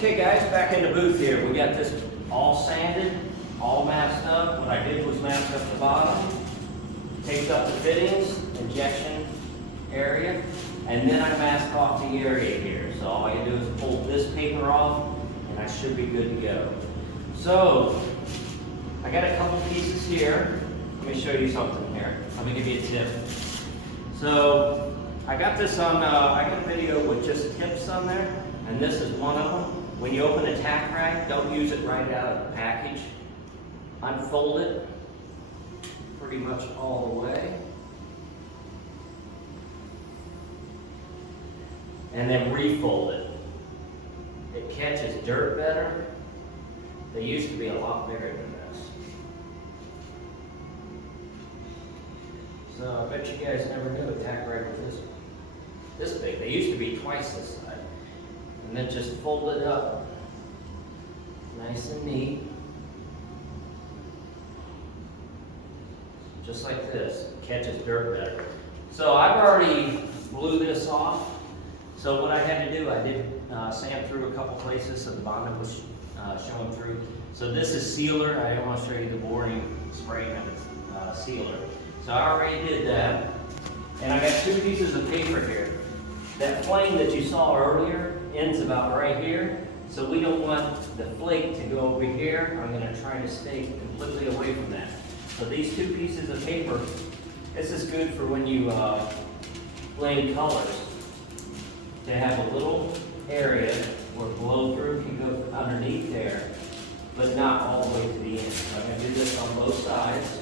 Okay guys, back in the booth here. We got this all sanded, all masked up. What I did was mask up the bottom, taped up the fittings, injection area, and then I masked off the area here. So all I can do is pull this paper off and I should be good to go. So I got a couple pieces here. Let me show you something here. Let me give you a tip. So I got this on, I got a video with just tips on there, and this is one of them. When you open a tack rack, don't use it right out of the package. Unfold it pretty much all the way. And then refold it. It catches dirt better. They used to be a lot bigger than this. So I bet you guys never knew a tack rack was this big. They used to be twice this size. And then just fold it up nice and neat. Just like this. It catches dirt better. So I've already blew this off. So what I had to do, I did sand through a couple places so the bonding was showing through. So this is sealer. I don't want to show you the boring spraying of the sealer. So I already did that. And I got two pieces of paper here. That flame that you saw earlier ends about right here. So we don't want the flake to go over here. I'm going to try to stay completely away from that. So these two pieces of paper, this is good for when you blend colors. To have a little area where blow through can go underneath there, but not all the way to the end. So I'm going to do this on both sides.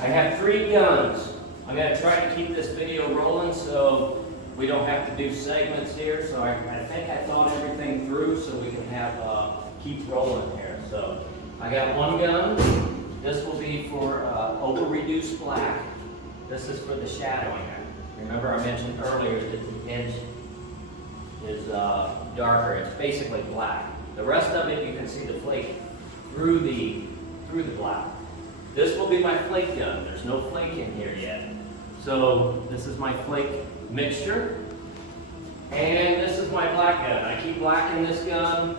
I have 3 guns. I'm going to try to keep this video rolling so we don't have to do segments here. So I think I thought everything through so we can have keep rolling here. So I got 1 gun. This will be for over-reduced black. This is for the shadowing. Remember I mentioned earlier that the edge is darker. It's basically black. The rest of it you can see the flake through the black. This will be my flake gun. There's no flake in here yet. So this is my flake mixture. And this is my black gun. I keep black in this gun.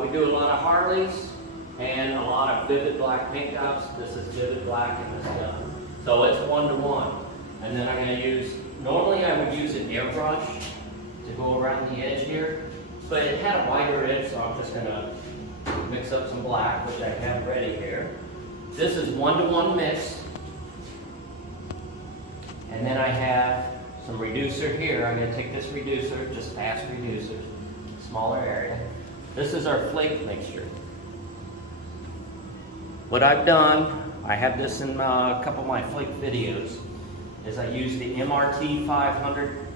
We do a lot of Harleys and a lot of vivid black paint jobs. This is vivid black in this gun. So it's 1-to-1. And then I'm going to use, normally I would use an airbrush to go around the edge here. But it had a wider edge, so I'm just going to mix up some black, which I have ready here. This is 1-to-1 mix. And then I have some reducer here. I'm going to take this reducer, just fast reducer, smaller area. This is our flake mixture. What I've done, I have this in a couple of my flake videos, is I use the MRT 500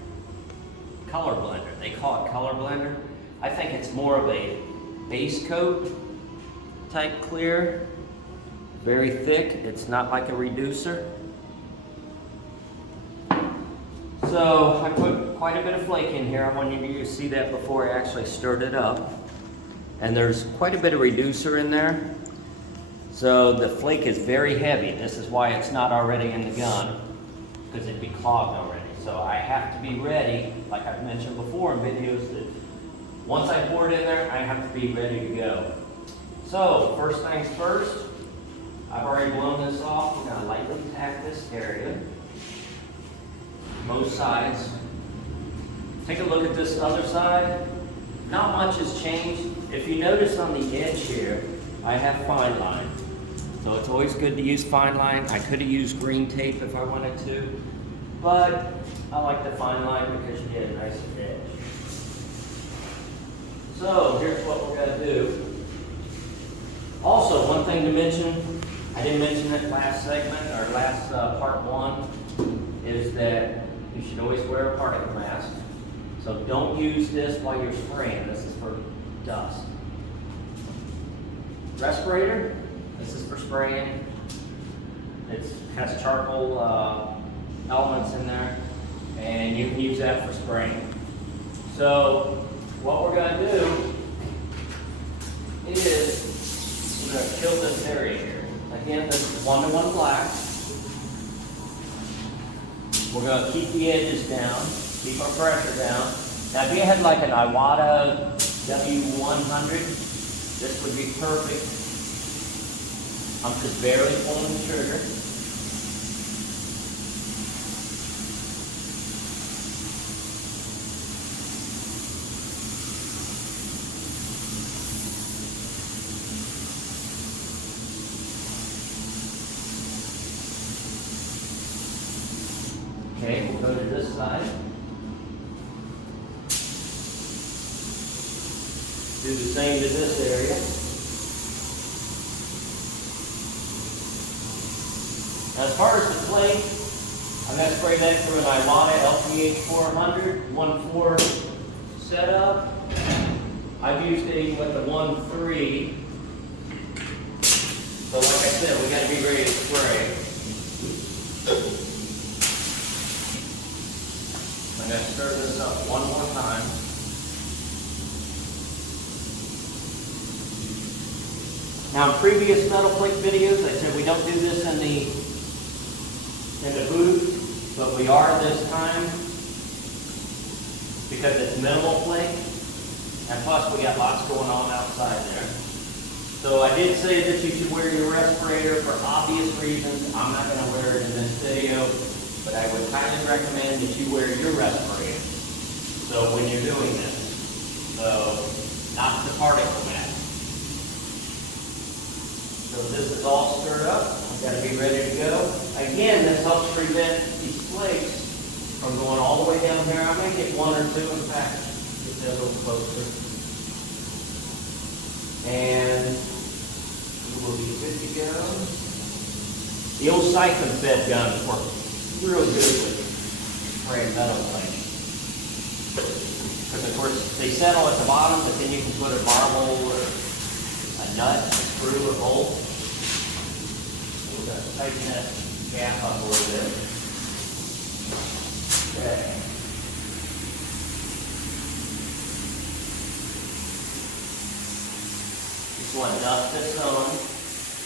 color blender. They call it color blender. I think it's more of a base coat type clear. Very thick. It's not like a reducer. So I put quite a bit of flake in here. I want you to see that before I actually stirred it up. And there's quite a bit of reducer in there. So the flake is very heavy. This is why it's not already in the gun, because it'd be clogged already. So I have to be ready, like I've mentioned before in videos, that once I pour it in there, I have to be ready to go. So first things first, I've already blown this off. We're going to lightly tack this area, both sides. Take a look at this other side. Not much has changed. If you notice on the edge here, I have fine line. So it's always good to use fine line. I could have used green tape if I wanted to, but I like the fine line because you get a nice edge. So here's what we're going to do. Also, one thing to mention, I didn't mention it last segment, or last part 1, is that you should always wear a particle mask. So don't use this while you're spraying. This is for dust. Respirator, this is for spraying. It has charcoal elements in there, and you can use that for spraying. So what we're going to do is we're going to kill this area here. Again, this is 1-to-1 black. We're going to keep the edges down, keep our pressure down. Now if you had like an Iwata W100, this would be perfect. I'm just barely pulling the trigger. Okay, we'll go to this side. Do the same to this area. Now, as far as the flake, I'm going to spray that through an Iwata LPH 400 1.4 setup. I've used it even with the 1.3. So like I said, we got to be ready to spray. I'm going to stir this up one more time. Now in previous Metalflake videos, I said we don't do this in the booth, but we are this time because it's minimal flake, and plus we got lots going on outside there. So I did say that you should wear your respirator for obvious reasons. I'm not going to wear it in this video, but I would highly recommend that you wear your respirator. So when you're doing this, so not the particle mat. So this is all stirred up. We've got to be ready to go. Again, this helps prevent these flakes from going all the way down here. I may get one or two, in fact, get that a little closer. And we will be good to go. The old siphon fed guns work real good with spraying Metalflake. Because of course they settle at the bottom, but then you can put a marble or a nut, a screw, or bolt. We're going to tighten that gap up a little bit. Okay. Just want to dust this on.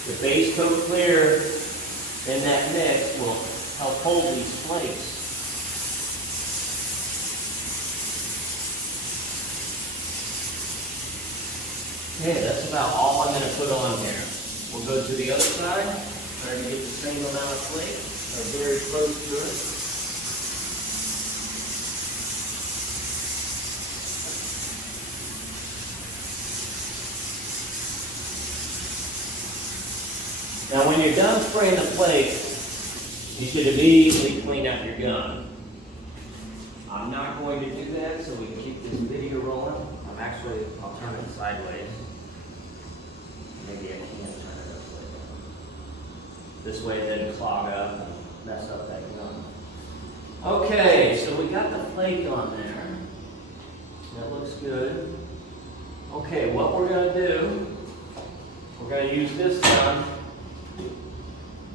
The base coat clear in that mix will help hold these flakes. Okay, that's about all I'm going to put on here. We'll go to the other side, try to get the same amount of flake, or very close to it. Now when you're done spraying the flake, you should immediately clean out your gun. I'm not going to do that so we can keep this video rolling. I'll turn it sideways. Maybe I can't turn it upside down. This way it doesn't clog up and mess up that gun. Okay, so we got the flake on there. That looks good. Okay, what we're going to do, we're going to use this gun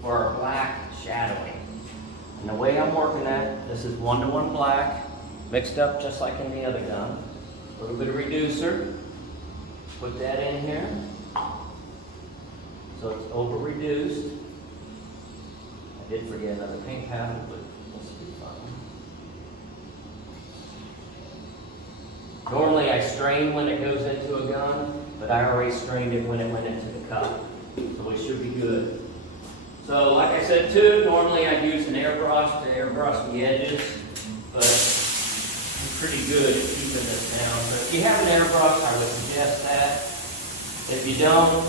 for our black shadowing. And the way I'm working that, this is 1-to-1 black, mixed up just like in the other gun. A little bit of reducer, put that in here. So it's over reduced. I did forget another paint paddle, but this will be fun. Normally I strain when it goes into a gun, but I already strained it when it went into the cup. So it should be good. So like I said too, normally I'd use an airbrush to airbrush the edges, but I'm pretty good at keeping this down. So if you have an airbrush, I would suggest that. If you don't,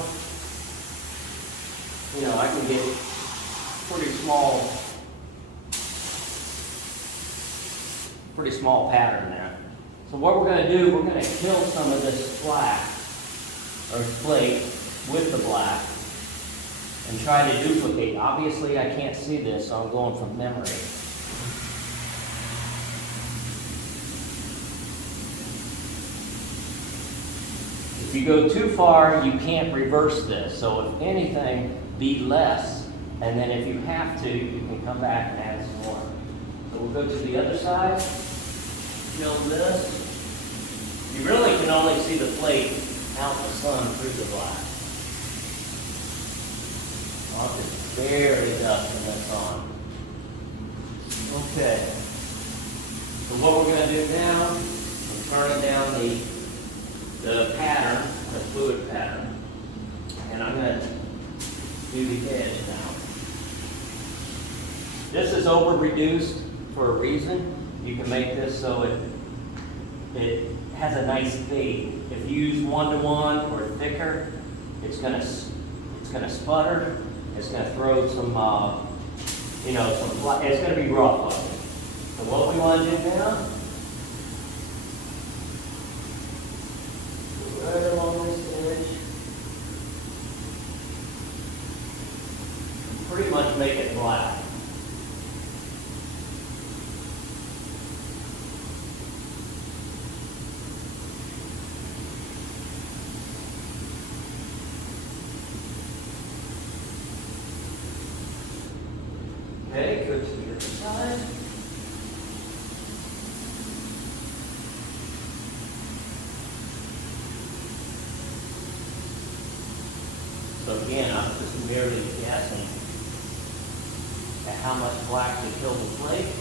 you know, I can get pretty small pattern there. So what we're going to do, we're going to kill some of this black or flake with the black and try to duplicate. Obviously I can't see this, so I'm going from memory. If you go too far, you can't reverse this. So if anything, be less, and then if you have to, you can come back and add some more. So we'll go to the other side, fill this. You really can only see the flake out in the sun through the black. I'll just barely dusting this on. Okay. So what we're going to do now is turn down the pattern, the fluid pattern, and I'm going to do the edge now. This is over reduced for a reason. You can make this so it has a nice fade. If you use 1-to-1 or thicker, it's gonna sputter. It's gonna throw some it's gonna be rough looking. So what we want to do now, right along this edge, pretty much make it black. Okay, go to the other side. So again, I'm just merely guessing at how much black to kill the flake.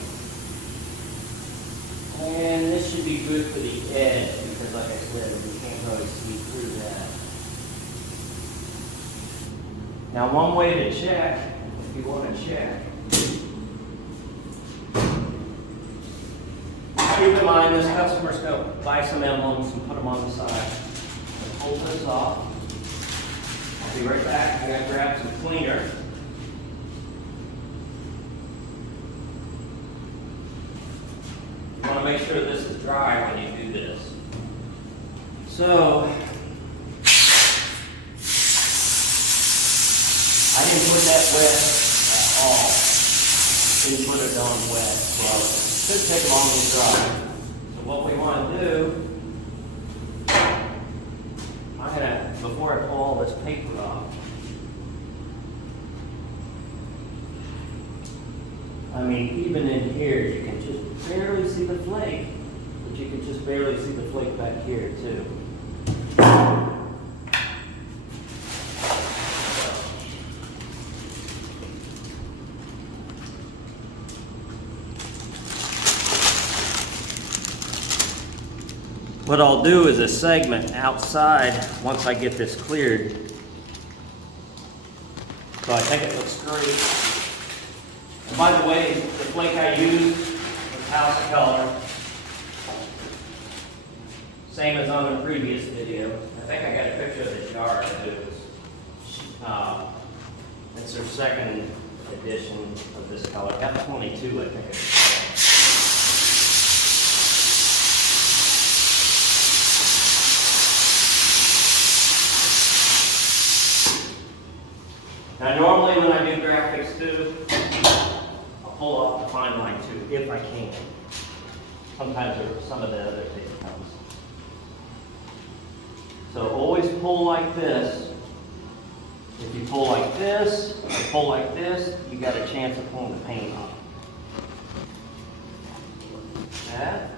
And this should be good for the edge because, like I said, we can't really see through that. Now, one way to check, if you want to check, keep in mind this customer's going to buy some emblems and put them on the side. And pull this off. I'll be right back. I'm going to grab some cleaner. You want to make sure this is dry when you do this. So, I didn't put that wet at all. Didn't put it on wet. So, it should take long to dry. So what we want to do, I'm going to, before I pull all this paper off, I mean, even in here, you can just barely see the flake, but you can just barely see the flake back here too. What I'll do is a segment outside once I get this cleared. So I think it looks great. And by the way, the flake I used was house color. Same as on the previous video. I think I got a picture of the jar too. It's their second edition of this color. F22, I think it's. Now normally when I do graphics too, I'll pull off the fine line too, if I can. Sometimes some of the other tape comes. So always pull like this. If you pull like this, or pull like this, you got a chance of pulling the paint off. That.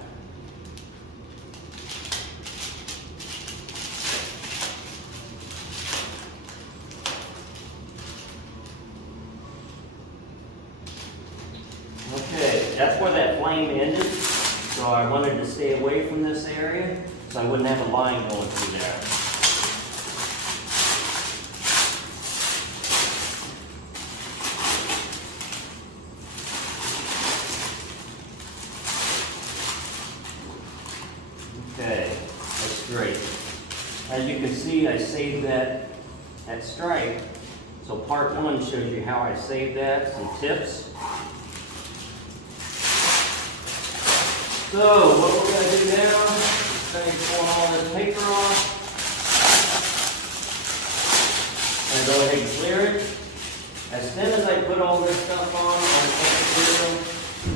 Okay, that's where that flame ended. So I wanted to stay away from this area so I wouldn't have a line going through there. Okay, that's great. As you can see, I saved that stripe. So part one shows you how I saved that, some tips. So what we're going to do now is finish pulling all this paper off and go ahead and clear it. As soon as I put all this stuff on the material,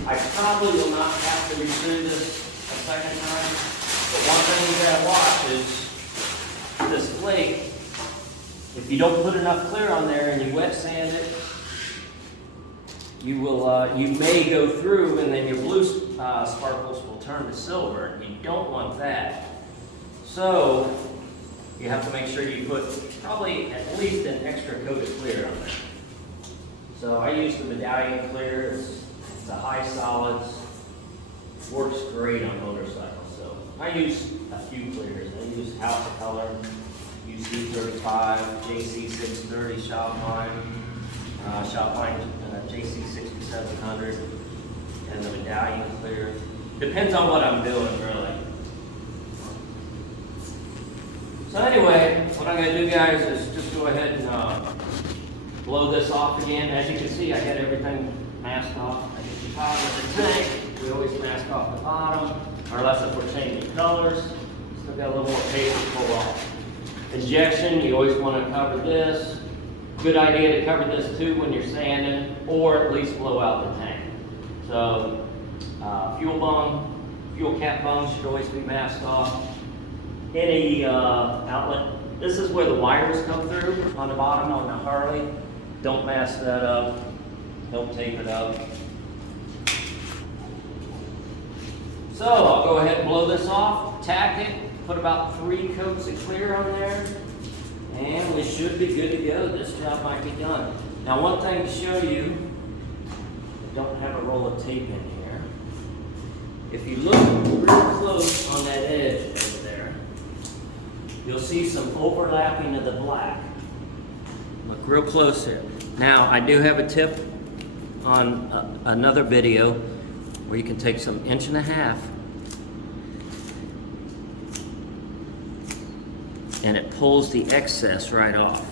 I probably will not have to redo this a second time. But one thing you got to watch is this flake. If you don't put enough clear on there and you wet sand it, you may go through and then your blue sparkles will turn to silver. You don't want that. So you have to make sure you put probably at least an extra coat of clear on there. So I use the medallion clear. It's a high high solids. Works great on motorcycles. So I use a few clears. I use House of Color, UC35, JC630 Shopline, JC6700, and the medallion clear. Depends on what I'm doing, really. So anyway, what I'm going to do, guys, is just go ahead and blow this off again. As you can see, I got everything masked off. I get the bottom of the tank. We always mask off the bottom, or unless if we're changing colors. Still got a little more paper to pull off. Injection, you always want to cover this. Good idea to cover this too when you're sanding, or at least blow out the tank. So fuel cap bung should always be masked off. Any outlet, this is where the wires come through on the bottom on the Harley. Don't mask that up, don't tape it up. So I'll go ahead and blow this off, tack it, put about 3 coats of clear on there, and we should be good to go. This job might be done. Now, one thing to show you, I don't have a roll of tape in here. If you look real close on that edge over there, you'll see some overlapping of the black. Look real close here. Now, I do have a tip on another video where you can take some 1.5 inches and it pulls the excess right off.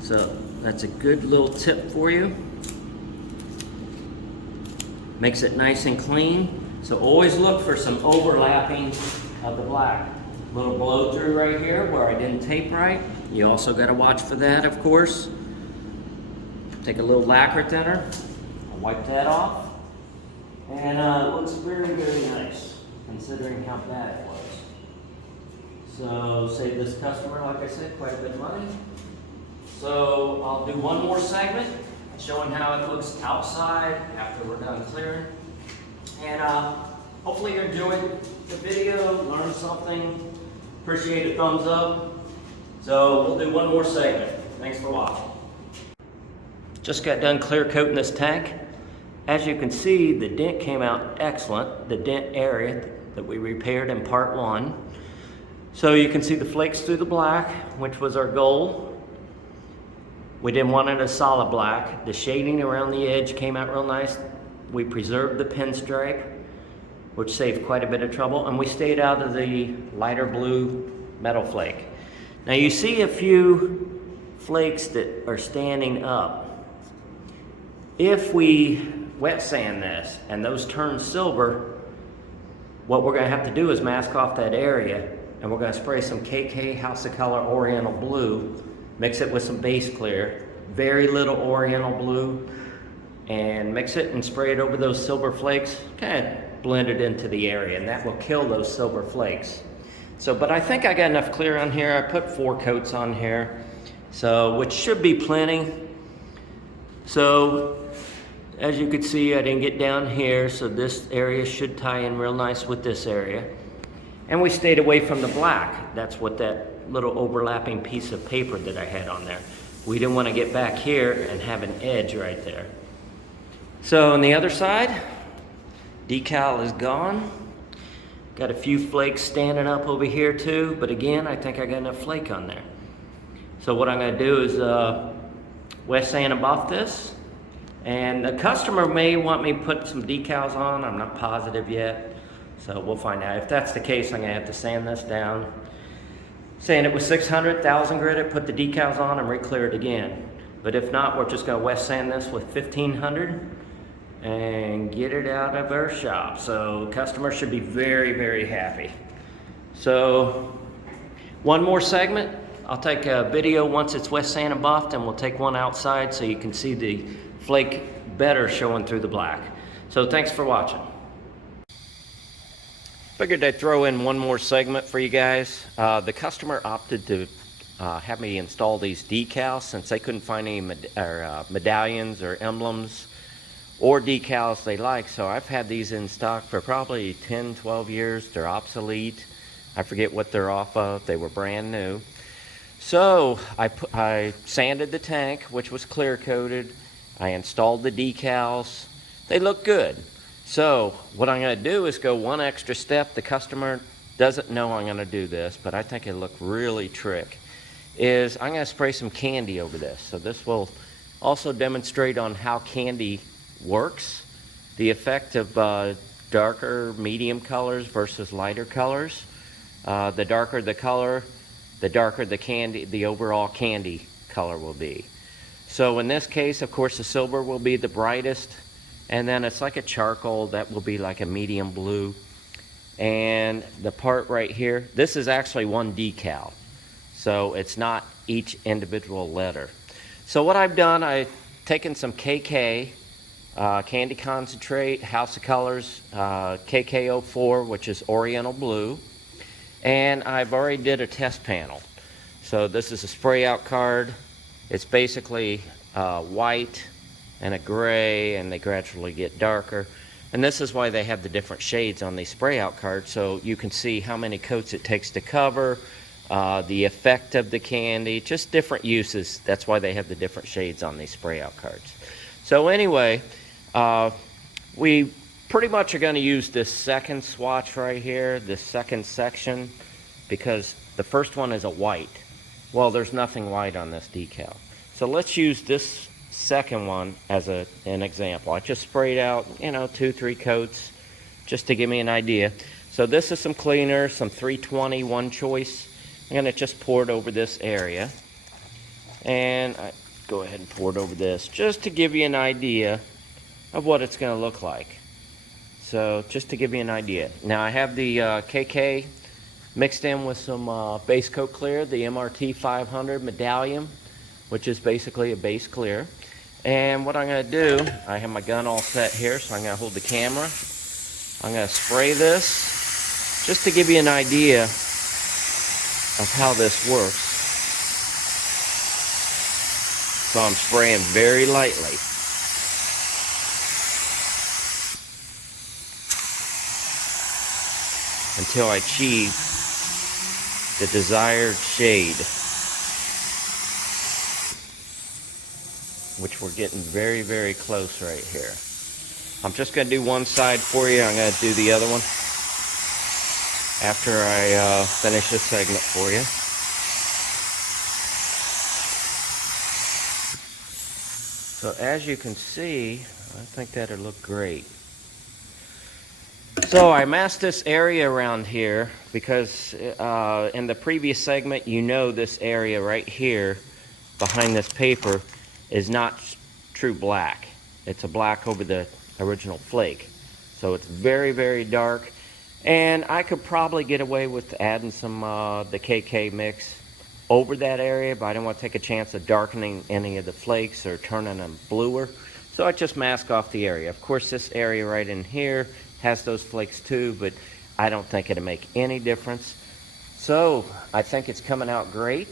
So that's a good little tip for you. Makes it nice and clean. So always look for some overlapping of the black. Little blow through right here where I didn't tape right. You also got to watch for that, of course. Take a little lacquer thinner, I'll wipe that off. And it looks very, very nice considering how bad it was. So save this customer, like I said, quite a bit of money. So I'll do one more segment showing how it looks outside after we're done clearing. And hopefully you enjoyed the video, learned something. Appreciate a thumbs up. So we'll do one more segment. Thanks for watching. Just got done clear coating this tank. As you can see, the dent came out excellent, the dent area that we repaired in part 1. So you can see the flakes through the black, which was our goal. We didn't want it a solid black. The shading around the edge came out real nice. We preserved the pinstripe, which saved quite a bit of trouble, and we stayed out of the lighter blue Metalflake. Now you see a few flakes that are standing up. If we wet sand this and those turn silver, what we're going to have to do is mask off that area, and we're going to spray some KK House of Color Oriental Blue, mix it with some base clear, very little Oriental Blue, and mix it and spray it over those silver flakes, kind of blend it into the area, and that will kill those silver flakes. So, but I think I got enough clear on here. I put 4 coats on here, so which should be plenty. So as you can see, I didn't get down here, so this area should tie in real nice with this area. And we stayed away from the black. That's what that little overlapping piece of paper that I had on there. We didn't want to get back here and have an edge right there. So on the other side, decal is gone. Got a few flakes standing up over here too, but again, I think I got enough flake on there. So what I'm going to do is wet sand above this. And the customer may want me to put some decals on. I'm not positive yet, so we'll find out. If that's the case, I'm gonna have to sand this down. Sand it with 600, 1000 grit it, put the decals on and re-clear it again. But if not, we're just gonna wet sand this with 1500 and get it out of our shop. So customer should be very, very happy. So one more segment. I'll take a video once it's wet sand and buffed, and we'll take one outside so you can see the flake better showing through the black. So thanks for watching. Figured I'd throw in one more segment for you guys. The customer opted to have me install these decals since they couldn't find any medallions or emblems or decals they like. So I've had these in stock for probably 10, 12 years. They're obsolete. I forget what they're off of. They were brand new. So I sanded the tank, which was clear coated. I installed the decals, they look good. So what I'm going to do is go one extra step. The customer doesn't know I'm going to do this, but I think it'll look really trick. Is I'm going to spray some candy over this. So this will also demonstrate on how candy works, the effect of darker medium colors versus lighter colors. The darker the color, the darker the candy, the overall candy color will be. So in this case, of course, the silver will be the brightest, and then it's like a charcoal that will be like a medium blue. And the part right here, this is actually one decal, so it's not each individual letter. So what I've done, I've taken some KK, Candy Concentrate, House of Colors, KK04, which is Oriental Blue, and I've already did a test panel. So this is a spray out card. It's basically white and a gray, and they gradually get darker. And this is why they have the different shades on these spray out cards, so you can see how many coats it takes to cover, the effect of the candy, just different uses. That's why they have the different shades on these spray out cards. So anyway, we pretty much are going to use this second swatch right here, this second section, because the first one is a white. Well, there's nothing white on this decal. So let's use this second one as an example. I just sprayed out, 2-3 coats just to give me an idea. So this is some cleaner, some 320 one choice. I'm going to just pour it over this area, and I go ahead and pour it over this just to give you an idea of what it's going to look like. So just to give you an idea. Now I have the KK mixed in with some base coat clear, the MRT 500 medallion, which is basically a base clear. And what I'm going to do, I have my gun all set here, so I'm going to hold the camera. I'm going to spray this just to give you an idea of how this works. So I'm spraying very lightly. Until I achieve the desired shade, which we're getting very, very close right here. I'm just going to do one side for you. I'm going to do the other one after I finish this segment for you. So as you can see, I think that'll look great. So I masked this area around here because in the previous segment, this area right here behind this paper is not true black. It's a black over the original flake. So it's very, very dark. And I could probably get away with adding some the KK mix over that area, but I didn't want to take a chance of darkening any of the flakes or turning them bluer. So I just mask off the area. Of course, this area right in here has those flakes too, but I don't think it'll make any difference. So I think it's coming out great.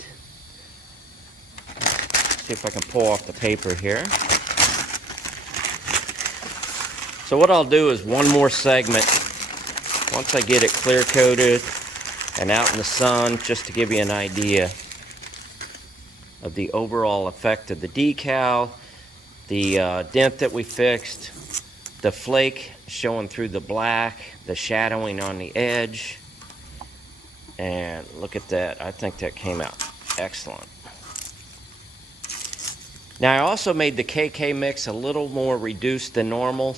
See if I can pull off the paper here. So what I'll do is one more segment once I get it clear coated and out in the sun, just to give you an idea of the overall effect of the decal, the dent that we fixed, the flake showing through the black, the shadowing on the edge, and look at that. I think that came out excellent. Now I also made the KK mix a little more reduced than normal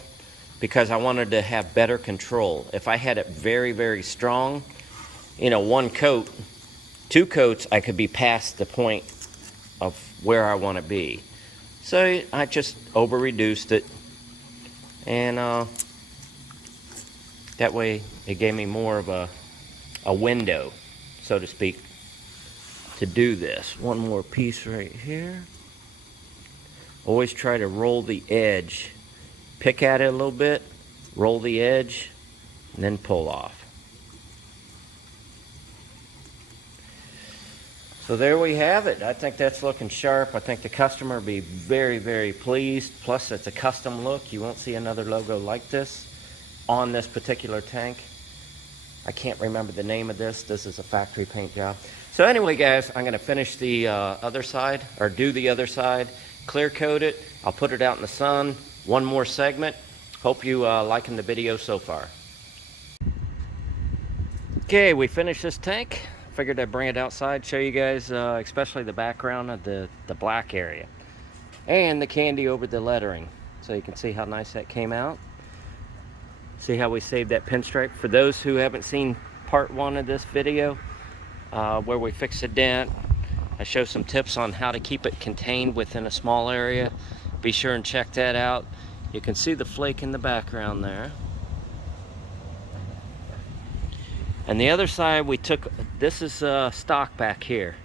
because I wanted to have better control. If I had it very, very strong, one coat, 2 coats, I could be past the point of where I want to be. So I just over reduced it, and that way it gave me more of a window, so to speak, to do this. One more piece right here. Always try to roll the edge. Pick at it a little bit, roll the edge, and then pull off. So there we have it. I think that's looking sharp. I think the customer will be very, very pleased. Plus, it's a custom look. You won't see another logo like this on this particular tank. I can't remember the name of this. This is a factory paint job. So anyway, guys, I'm going to finish the other side, or do the other side, clear coat it. I'll put it out in the sun. One more segment, Hope you liking the video so far. Okay, we finished this tank. Figured I'd bring it outside, show you guys, especially the background of the black area. And the candy over the lettering. So you can see how nice that came out. See how we saved that pinstripe. For those who haven't seen part 1 of this video, where we fixed a dent, I show some tips on how to keep it contained within a small area. Be sure and check that out. You can see the flake in the background there. And the other side, we took, this is stock back here.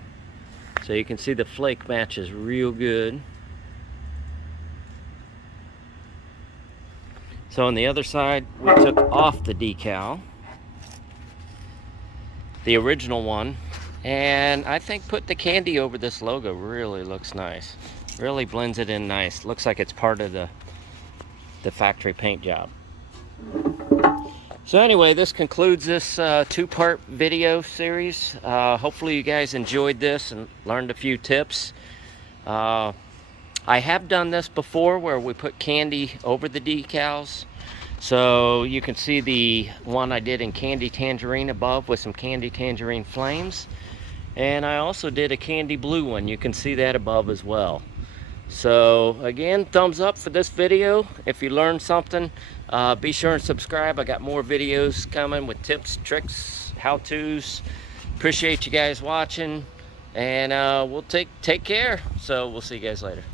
So you can see the flake matches real good. So on the other side, we took off the decal, the original one, and I think put the candy over this logo really looks nice. Really blends it in nice. Looks like it's part of the factory paint job. So anyway, this concludes this 2-part video series. Hopefully you guys enjoyed this and learned a few tips. I have done this before where we put candy over the decals. So you can see the one I did in candy tangerine above with some candy tangerine flames. And I also did a candy blue one. You can see that above as well. So again, thumbs up for this video. If you learned something, be sure and subscribe. I got more videos coming with tips, tricks, how-tos. Appreciate you guys watching, and we'll take care. So we'll see you guys later.